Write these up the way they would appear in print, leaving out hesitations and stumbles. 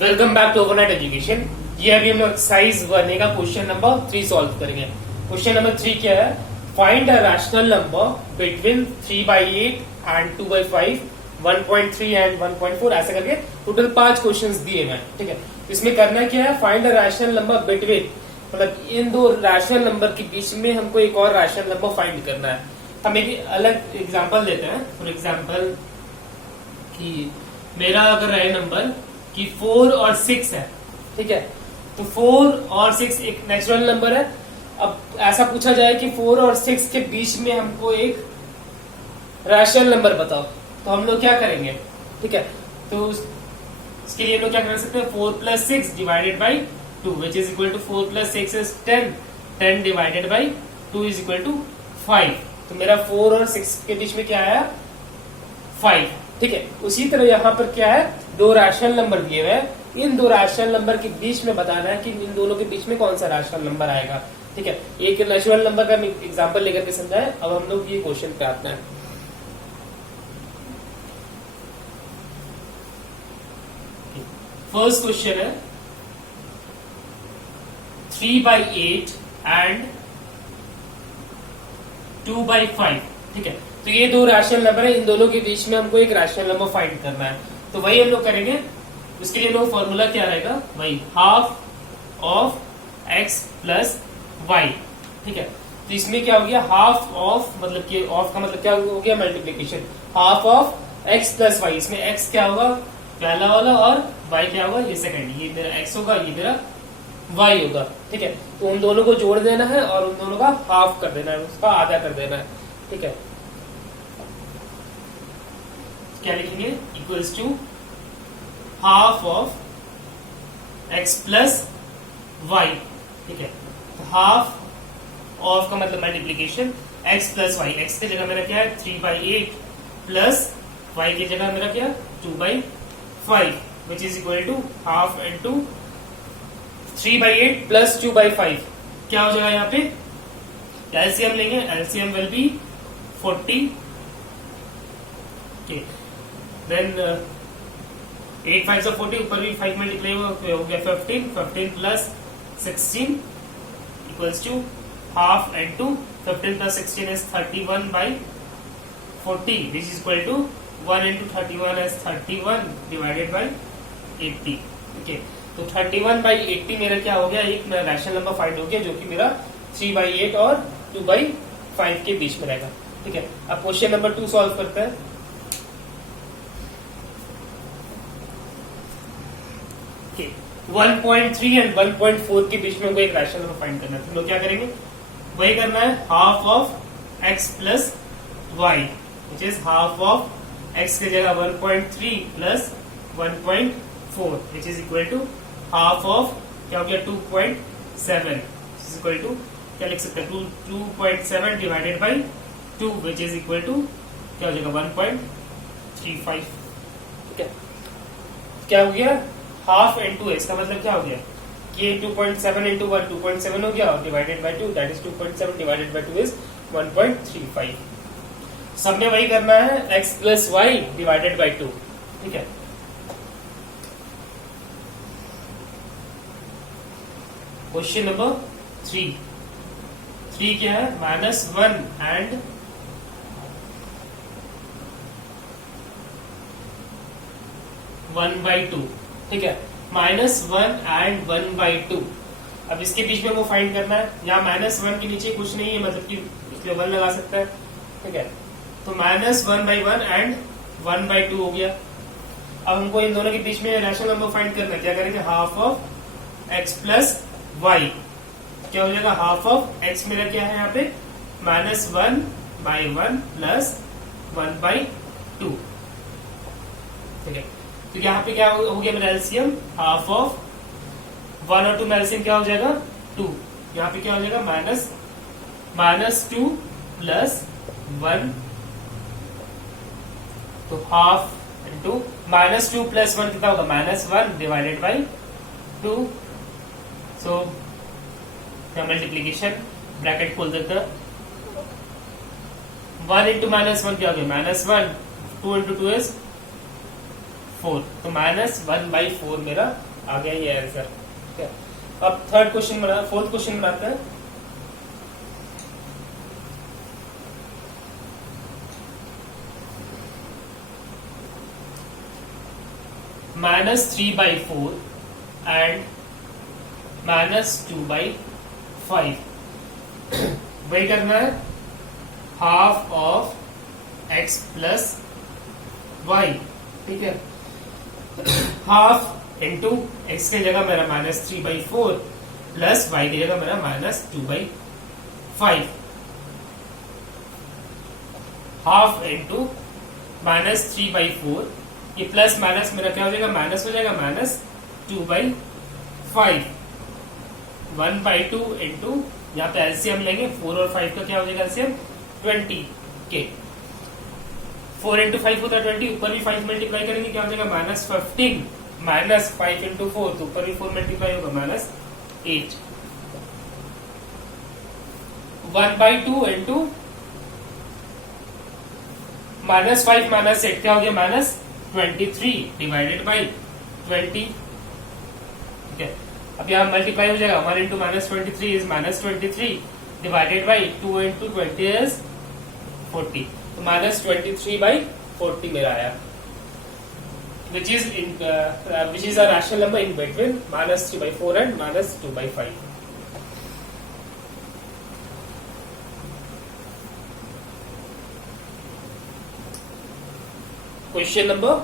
Welcome back to Overnight Education. ये अभी हम एक्सरसाइज 1 का क्वेश्चन नंबर 3 सॉल्व करेंगे। क्वेश्चन नंबर 3 क्या है? Find a rational number between 3/8 and 2/5, 1.3 and 1.4, ऐसा करके टोटल 5 क्वेश्चंस दिए हैं। ठीक है, इसमें करना क्या है? Find a rational number between, मतलब इन दो रैशनल नंबर के बीच में हमको एक और रैशनल नंबर फाइंड करना है। हम एक अलग एग्जांपल लेते हैं। फॉर एग्जांपल कि मेरा अगर रहे नंबर कि 4 और 6 है, ठीक है, तो 4 और 6 एक नेचुरल नंबर है। अब ऐसा पूछा जाए कि 4 और 6 के बीच में हमको एक रैशनल नंबर बताओ, तो हम लोग क्या करेंगे? ठीक है, तो इसके लिए हम लोग क्या कर सकते हैं? 4 + 6 divided by 2 which is equal to 4 + 6 is 10, 10 divided by 2 is equal to 5। तो मेरा 4 और 6 के बीच में क्या आया? 5। ठीक है, उसी तरह यहाँ पर क्या है? दो रैशनल नंबर दिए हुए हैं। इन दो रैशनल नंबर के बीच में बताना है कि इन दोनों के बीच में कौन सा रैशनल नंबर आएगा। ठीक है, एक नेचुरल नंबर का एग्जांपल लेकर के समझाए। अब हम लोग ये क्वेश्चन पे आते हैं। फर्स्ट क्वेश्चन है 3/8 एंड 2/5। ठीक है, तो ये दो रैशनल नंबर है, इन दोनों के बीच में हमको एक रैशनल नंबर फाइंड करना है। तो वही हम लोग करेंगे। उसके लिए लोग फॉर्मूला क्या रहेगा? वही half of x plus y। ठीक है, तो इसमें क्या हो गया? हाफ ऑफ, मतलब कि ऑफ का मतलब क्या हो गया? Multiplication. Half of x plus y, इसमें x क्या होगा? पहला वाला, और y क्या होगा? ये सेकंड। ये मेरा x होगा, ये मेरा y होगा। ठीक है, तो उन दोनों को जोड़ देना है और उन दोनों का हाफ कर देना है, उसका आधा कर देना है। ठीक है, क्या लिखेंगे? Equals to half of x plus y। ठीक है, तो हाफ ऑफ का मतलब multiplication, x plus y। x की जगह मेरा क्या है? 3/8 प्लस y की जगह मेरा क्या? 2/5 which is equal to half into 3/8 plus 2/5। क्या हो जाएगा यहाँ पे? एलसीएम लेंगे। LCM will be 40। देन 8 5 40, ऊपर भी 5 मल्टीप्लाई हो गया 15। 15 plus 16 equals to half into 15 plus 16 is 31/40 which is equal to 1 into 31 is 31 divided by 80। Okay, तो 31/80 मेरा क्या हो गया? एक मेरा रैशनल नंबर फाइंड हो गया, जो कि मेरा 3/8 और 2/5 के बीच में रहेगा। ठीक है, अब क्वेश्चन नंबर 2 सॉल्व करते हैं। 1.3 एंड 1.4 के बीच में हमको एक रैशनल नंबर फाइंड करना है। तो लोग क्या करेंगे? वही करना है, half of x plus y which is half of x की जगह 1.3 plus 1.4 which is equal to half of क्या हो गया? 2.7 इज इक्वल टू क्या लिख सकते हैं? 2.7 divided by 2 which is equal to क्या हो जाएगा? 1.35। ठीक है, क्या हो गया? हाफ इंटू है, इसका मतलब क्या हो गया? ये 2.7 इंटू 1 2.7 हो गया, और divided by 2 that is 2.7 divided by 2 is 1.35। सब में वही करना है, x plus y divided by 2। ठीक है, क्वेश्चन नंबर 3 क्या है? -1 एंड 1/2। ठीक है, -1 एंड 1/2। अब इसके बीच में वो फाइंड करना है। यहाँ -1 के नीचे कुछ नहीं है, मतलब कि इसलिए 1 लगा सकता है। ठीक है, तो -1/1 एंड 1/2 हो गया। अब हमको इन दोनों के बीच में रैशनल नंबर फाइंड करना है। क्या करेंगे? Half of x plus y। क्या हो जाएगा? हाफ ऑफ x मेरा क्या है यहाँ पे? -1/1 प्लस 1/2। ठीक है, तो यहाँ पे क्या हो गया मेरा एलसीएम? हाफ ऑफ 1 और 2 में एलसीएम क्या हो जाएगा? 2। यहाँ पे क्या हो जाएगा? -2 प्लस 1, तो हाफ इंटू -2 प्लस 1 कितना होगा? -1 divided by 2। So multiplication, bracket खोल देते हैं। 1 इंटू -1 क्या हो गया? -1। 2 इंटू 2 इज 4, तो -1/4 मेरा आ गया ये आंसर। ठीक है, अब फोर्थ क्वेश्चन बनाते हैं। -3/4 एंड -2/5 वही करना है, half of x plus y. ठीक है, हाफ इंटू एक्स की जगह मेरा -3/4 प्लस y की जगह मेरा -2/5, हाफ इंटू -3/4, ये प्लस माइनस मेरा क्या हो जाएगा, माइनस हो जाएगा, -2/5, 1/2 इंटू यहाँ पे एलसीएम लेंगे, 4 और 5 का क्या हो जाएगा एलसीएम, 20 के 4 इंटू 5 होता है 20, ऊपर भी 5 मल्टीप्लाई करेंगे क्या हो जाएगा, -15, -5 इंटू 4, तो ऊपर भी 4 मल्टीप्लाई होगा, -8, 1/2 इंटू -5 -8 क्या हो गया, -23 डिवाइडेड बाई 20। ठीक है, अब यहाँ मल्टीप्लाई हो जाएगा, 1 into -23 is -23 divided by 2 into 20 is 40, तो -23/40 मेरा आया, which is a rational number in between -3/4 and -2/5। Question number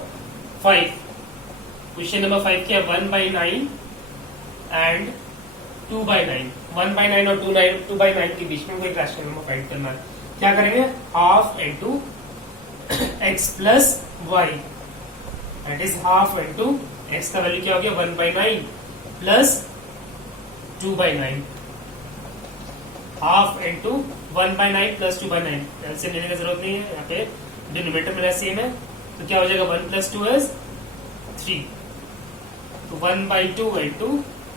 5 क्या, 1/9 एंड 2/9, 1/9 और 2/9 के बीच में कोई रैशनल नंबर फाइंड करना है। क्या करेंगे, half into x plus y, that is half into x का वैल्यू क्या हो गया, 1/9 plus 2/9, half into 1/9 plus 2/9, LCM लेने की जरूरत नहीं है, यहाँ पे डिनोमिनेटर मेरा सेम है, तो क्या हो जाएगा, 1 + 2 इज 3, तो 1/2 into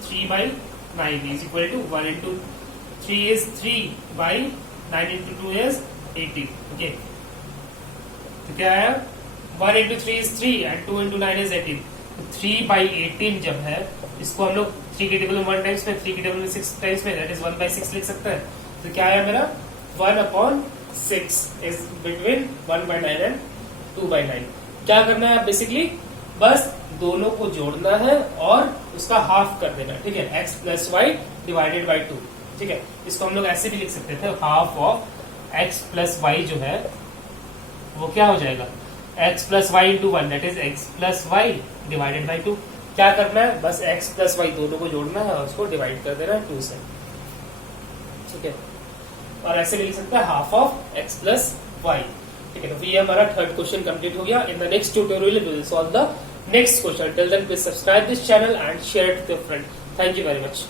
3/9 is equal to 1 into 3 is 3/9 into 2 is 18। Okay, तो क्या है, 1 into 3 is 3 and 2 into 9 is 18, तो 3/18 जब है, इसको हम लोग 3 की टेबल में 1 टाइम्स में, 3 की टेबल में 6 टाइम्स में, दैट इज 1/6 लिख सकते हैं। तो क्या है मेरा, 1/6 इज बिटवीन 1/9 एंड 2/9। क्या करना है, बेसिकली बस दोनों को जोड़ना है और उसका हाफ कर देना। ठीक है, x plus y divided by 2। ठीक है, इसको हम लोग ऐसे भी लिख सकते थे, half of x plus y जो है वो क्या हो जाएगा, x plus y into 1, that is x plus y divided by 2। क्या करना है, बस x प्लस वाई दोनों को जोड़ना है और उसको डिवाइड कर देना है 2 से। ठीक है, और ऐसे भी लिख सकते हैं, half of x plus y. ठीक है, तो ये हमारा थर्ड क्वेश्चन कंप्लीट हो गया। In the next tutorial we will solve the next question. Till then please subscribe this channel and share it with your friend. Thank you very much.